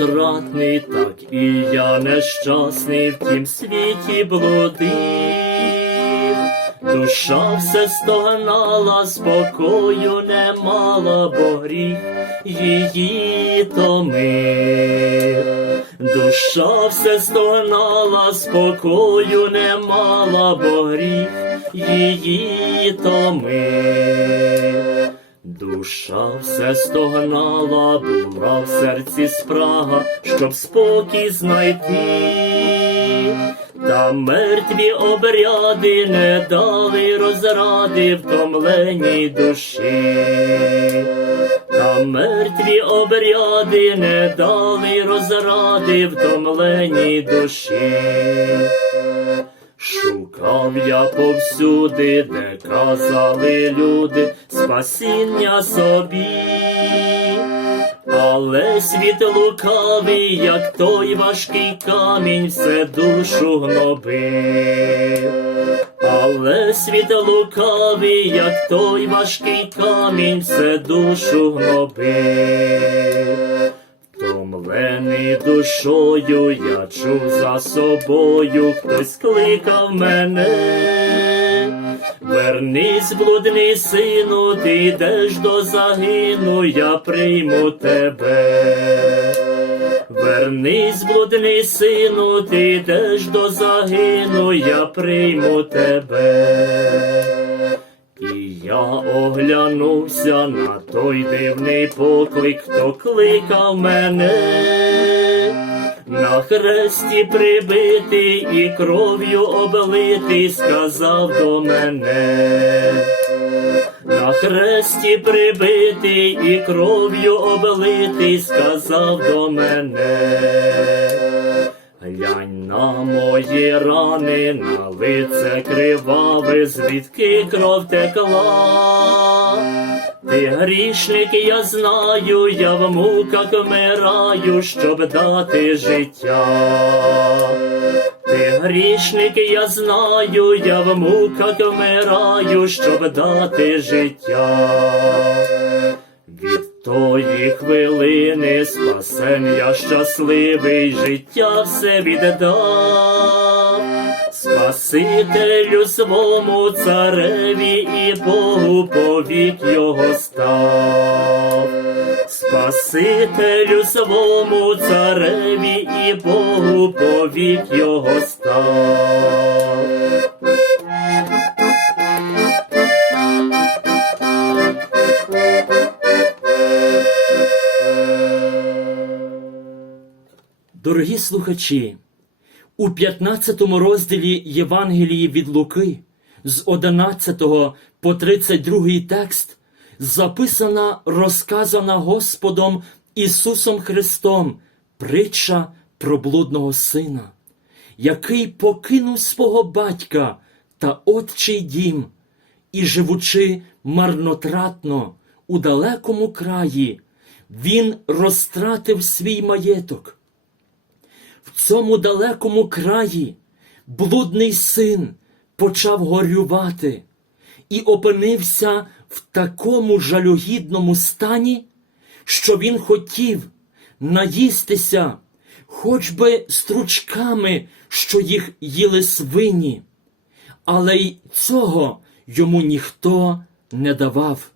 марнотратний, так і я нещасний в тім світі блудив. Душа все стогнала, спокою не мала, бо гріх її томив. Душа все стогнала, спокою не мала, бо гріх її томив. Душа все стогнала, була в серці спрага, щоб спокій знайти. Та мертві обряди не дали розради втомленій душі. Та мертві обряди не дали розради втомленій душі. Шукав я повсюди, де казали люди спасіння собі, але світ лукавий, як той важкий камінь, все душу гнобив. Але світ лукавий, як той важкий камінь, все душу гнобив. Втомлений душою, я чув за собою, хтось кликав мене. Вернись, блудний сину, ти йдеш до загину, я прийму тебе. Вернись, блудний сину, ти йдеш до загину, я прийму тебе. Я оглянувся на той дивний поклик, хто кликав мене, на хресті прибитий і кров'ю облитий, сказав до мене. На хресті прибитий і кров'ю облитий, сказав до мене. Глянь рани, на лице криваве, звідки кров текла. Ти грішник, я знаю, я в муках вмираю, щоб дати життя. Ти грішник, я знаю, я в муках вмираю, щоб дати життя. Від тої хвилини спасен я щасливий, життя все віддав. Спасителю свому цареві і Богу повік його став. Спасителю свому цареві і Богу повік його став. Дорогі слухачі, у 15 розділі Євангелії від Луки з 11 по 32 текст записана розказана Господом Ісусом Христом притча про блудного сина, який покинув свого батька та отчий дім і, живучи марнотратно у далекому краї, він розтратив свій маєток. В цьому далекому краї блудний син почав горювати і опинився в такому жалюгідному стані, що він хотів наїстися хоч би стручками, що їх їли свині, але й цього йому ніхто не давав.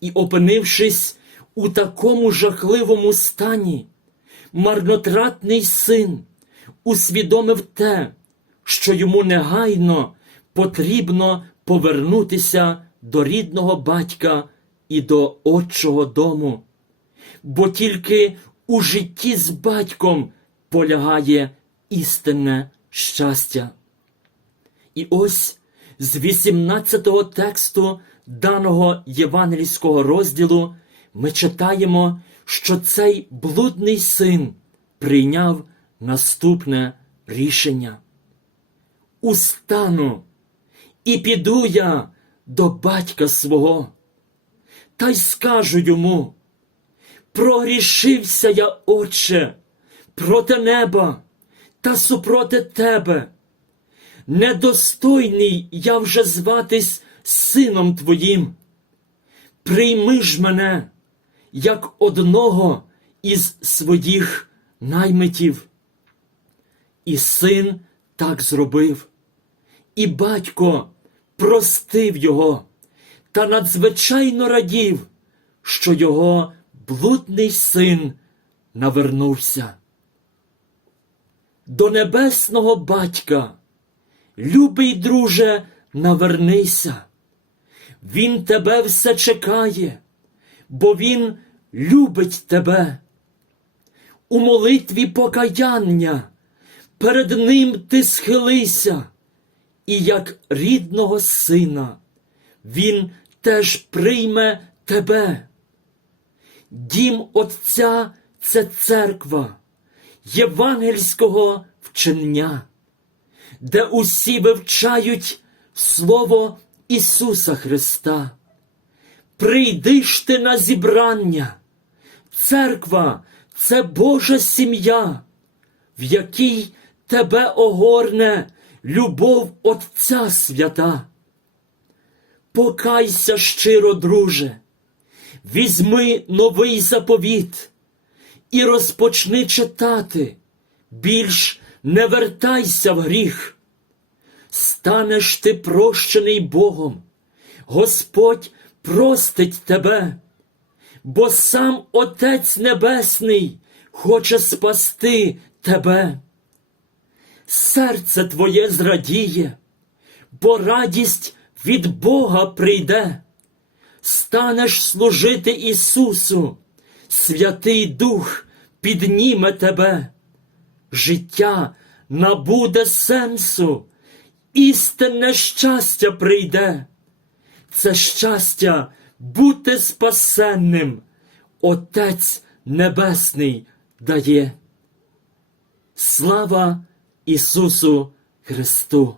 І, опинившись у такому жахливому стані, марнотратний син усвідомив те, що йому негайно потрібно повернутися до рідного батька і до отчого дому, бо тільки у житті з батьком полягає істинне щастя. І ось з 18-го тексту даного євангельського розділу ми читаємо, що цей блудний син прийняв наступне рішення. Устану і піду я до батька свого, та й скажу йому, прогрішився я, отче, проти неба та супроти тебе. Недостойний я вже зватись сином твоїм. Прийми ж мене, як одного із своїх наймитів. І син так зробив, і батько простив його та надзвичайно радів, що його блудний син навернувся. До небесного батька, любий друже, навернися. Він тебе все чекає, бо він любить тебе. У молитві покаяння перед ним ти схилися, і як рідного сина він теж прийме тебе. Дім Отця це церква євангельського вчення, де усі вивчають Слово Ісуса Христа. Прийди ж ти на зібрання. Церква це Божа сім'я, в якій тебе огорне любов Отця свята. Покайся щиро, друже, візьми новий заповіт і розпочни читати, більш не вертайся в гріх. Станеш ти прощений Богом, Господь простить тебе, бо сам Отець Небесний хоче спасти тебе. Серце твоє зрадіє, бо радість від Бога прийде. Станеш служити Ісусу, Святий Дух підніме тебе. Життя набуде сенсу, істинне щастя прийде. Це щастя бути спасенним, Отець Небесний дає. Слава Ісусу Христу!